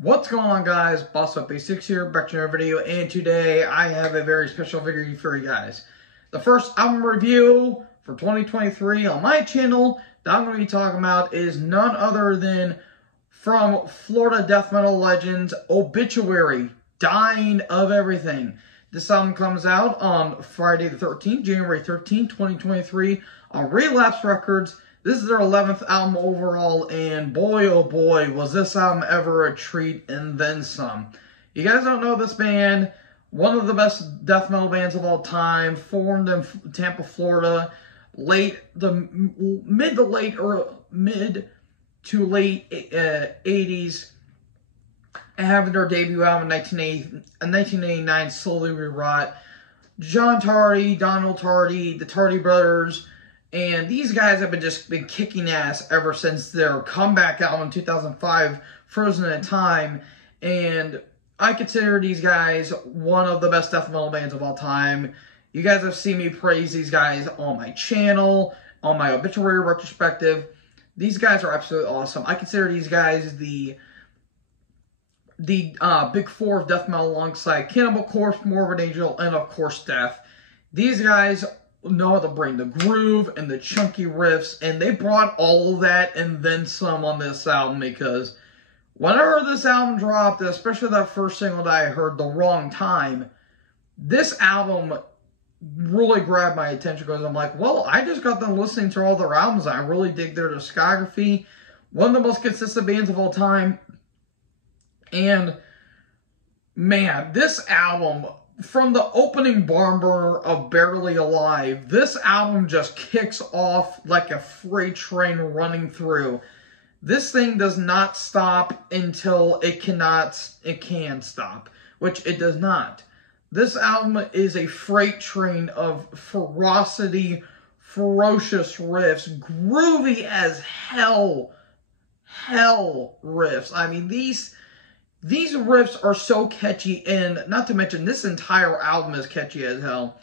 What's going on, guys? Boss Up Basics here, back to another video, and today I have a very special video for you guys. The first album review for 2023 on my channel that I'm going to be talking about is none other than from Florida death metal legends Obituary, Dying of Everything. This album comes out on Friday the 13th, January 13th, 2023 on Relapse Records. This is their 11th album overall, and boy, oh boy, was this album ever a treat, and then some. You guys don't know this band, one of the best death metal bands of all time, formed in Tampa, Florida, mid to late 80s, having their debut album in 1989, Slowly Rewrought. John Tardy, Donald Tardy, the Tardy brothers. And these guys have been kicking ass ever since their comeback album in 2005, Frozen in Time. And I consider these guys one of the best death metal bands of all time. You guys have seen me praise these guys on my channel, on my Obituary retrospective. These guys are absolutely awesome. I consider these guys the big four of death metal alongside Cannibal Corpse, Morbid Angel, and of course Death. These guys know how to bring the groove and the chunky riffs, and they brought all of that and then some on this album, because whenever this album dropped, especially that first single that I heard, The Wrong Time, this album really grabbed my attention because I'm like, well, I just got them listening to all their albums. I really dig their discography. One of the most consistent bands of all time. And man, this album, from the opening barn burner of Barely Alive, this album just kicks off like a freight train running through. This thing does not stop until it can stop, which it does not. This album is a freight train of ferocity, ferocious riffs, groovy as hell riffs. I mean, these riffs are so catchy, and not to mention this entire album is catchy as hell.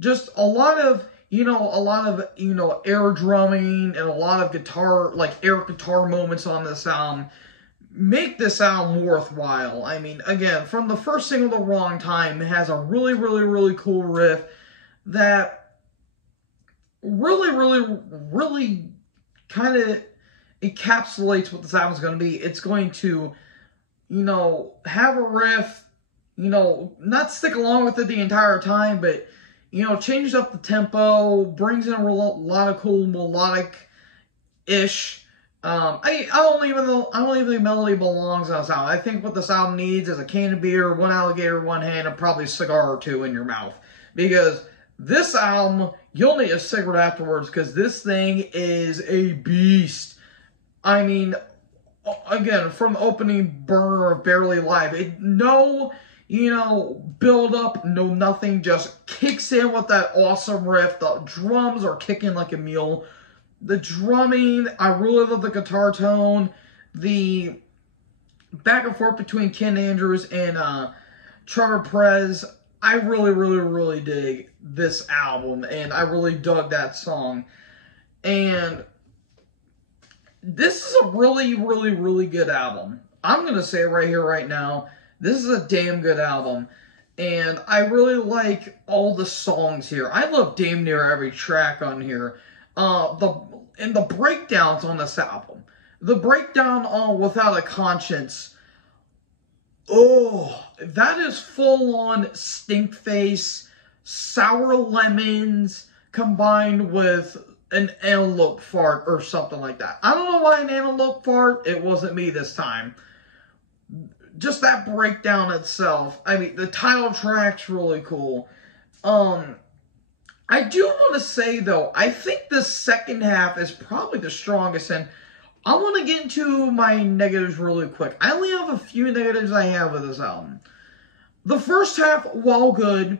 Just a lot of air drumming and a lot of guitar, like air guitar moments on this album make this album worthwhile. I mean, again, from the first single, The Wrong Time, it has a really cool riff that really kind of encapsulates what this album's going to be. It's going to, have a riff, not stick along with it the entire time, but, changes up the tempo, brings in a lot of cool melodic-ish. I don't even think melody belongs on this album. I think what this album needs is a can of beer, one alligator in one hand, and probably a cigar or two in your mouth. Because this album, you'll need a cigarette afterwards, because this thing is a beast. I mean, again, from the opening burner of Barely Alive, no build up, no nothing, just kicks in with that awesome riff. The drums are kicking like a mule. The drumming, I really love the guitar tone. The back and forth between Ken Andrews and Trevor Perez, I really dig this album, and I really dug that song. And this is a really good album. I'm going to say it right here, right now. This is a damn good album. And I really like all the songs here. I love damn near every track on here. The breakdowns on this album. The breakdown on Without a Conscience. Oh, that is full-on stink face, sour lemons, combined with an antelope fart or something like that. I don't know why an antelope fart. It wasn't me this time. Just that breakdown itself. I mean, the title track's really cool. I do want to say, though, I think the second half is probably the strongest, and I want to get into my negatives really quick. I only have a few negatives I have with this album. The first half, while good,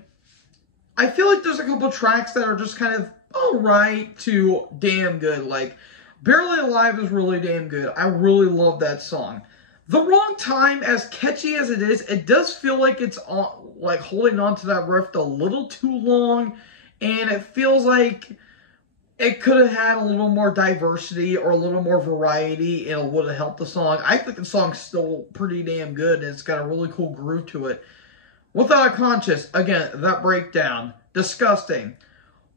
I feel like there's a couple tracks that are just kind of alright to damn good. Like, Barely Alive is really damn good. I really love that song. The Wrong Time, as catchy as it is, it does feel like it's holding on to that riff a little too long, and it feels like it could have had a little more diversity or a little more variety, and it would have helped the song. I think the song's still pretty damn good, and it's got a really cool groove to it. Without a Conscience, again, that breakdown, disgusting.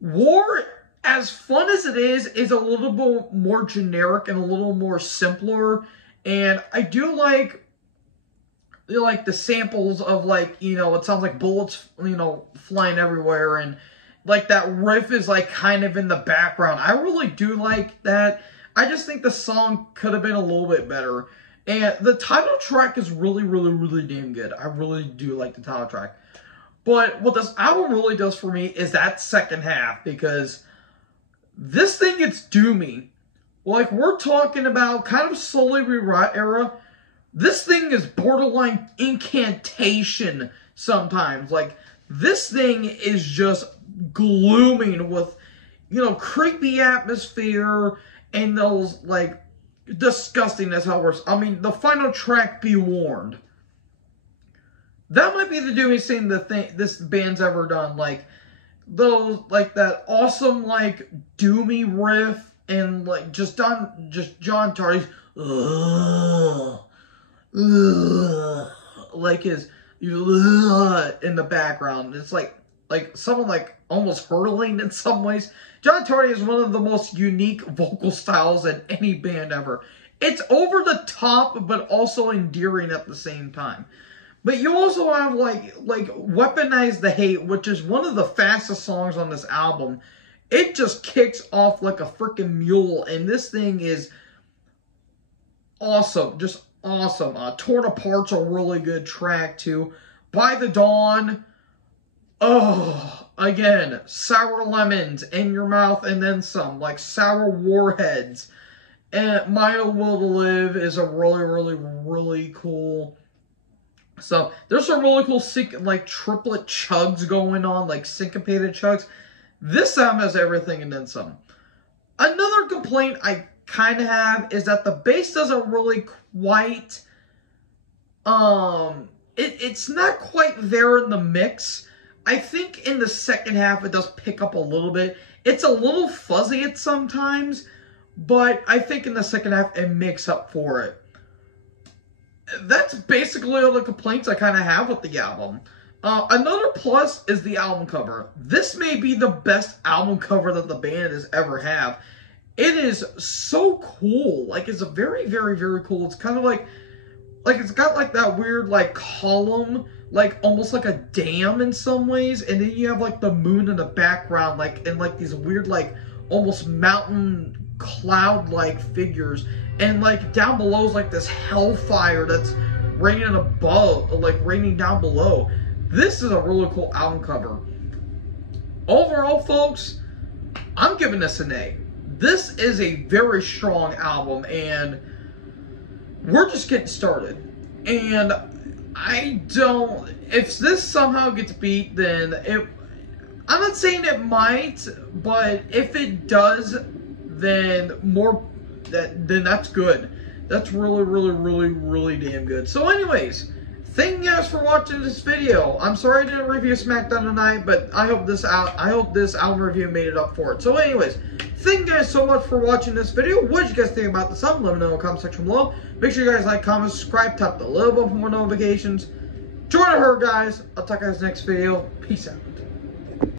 War, as fun as it is a little bit more generic and a little more simpler. And I do like the samples of, like, you know, it sounds like bullets, you know, flying everywhere, and like that riff is like kind of in the background. I really do like that. I just think the song could have been a little bit better. And the title track is really, really, really damn good. I really do like the title track. But what this album really does for me is that second half, because this thing gets doomy. Like, we're talking about kind of slowly rewrite era. This thing is borderline incantation sometimes. Like, this thing is just glooming with, you know, creepy atmosphere and those, like, disgustingness. How worse. I mean, the final track, Be Warned. That might be the doomiest thing this band's ever done. Like, those, like, that awesome, like, doomy riff, and, like, just John Tardy's, like, his, in the background. It's like someone, like, almost hurling in some ways. John Tardy is one of the most unique vocal styles in any band ever. It's over the top, but also endearing at the same time. But you also have, like Weaponize the Hate, which is one of the fastest songs on this album. It just kicks off like a freaking mule, and this thing is awesome. Just awesome. Torn Apart's a really good track, too. By the Dawn, oh, again, Sour Lemons, In Your Mouth and Then Some, like Sour Warheads. And My Will to Live is a really, really, really cool. So, there's some really cool, like, triplet chugs going on, like syncopated chugs. This album has everything and then some. Another complaint I kind of have is that the bass doesn't really quite, it's not quite there in the mix. I think in the second half it does pick up a little bit. It's a little fuzzy at sometimes, but I think in the second half it makes up for it. That's basically all the complaints I kind of have with the album. Another plus is the album cover. This may be the best album cover that the band has ever have. It is so cool. Like, it's a very, very, very cool. It's kind of like it's got like that weird, like, column, like almost like a dam in some ways, and then you have like the moon in the background, like, and like these weird, like, almost mountain cloud-like figures, and like down below is like this hellfire that's raining above, like raining down below. This is a really cool album cover. Overall, folks, I'm giving this an A. This is a very strong album, and we're just getting started. And if this somehow gets beat, then I'm not saying it might, but if it does, then that's good. That's really, really, really, really damn good. So anyways, thank you guys for watching this video. I'm sorry I didn't review SmackDown tonight, but I hope this album review made it up for it. So anyways, thank you guys so much for watching this video. What did you guys think about this album? Let me know in the comment section below. Make sure you guys like, comment, subscribe, tap the little bell for more notifications. Join the herd, guys. I'll talk to you guys next video. Peace out.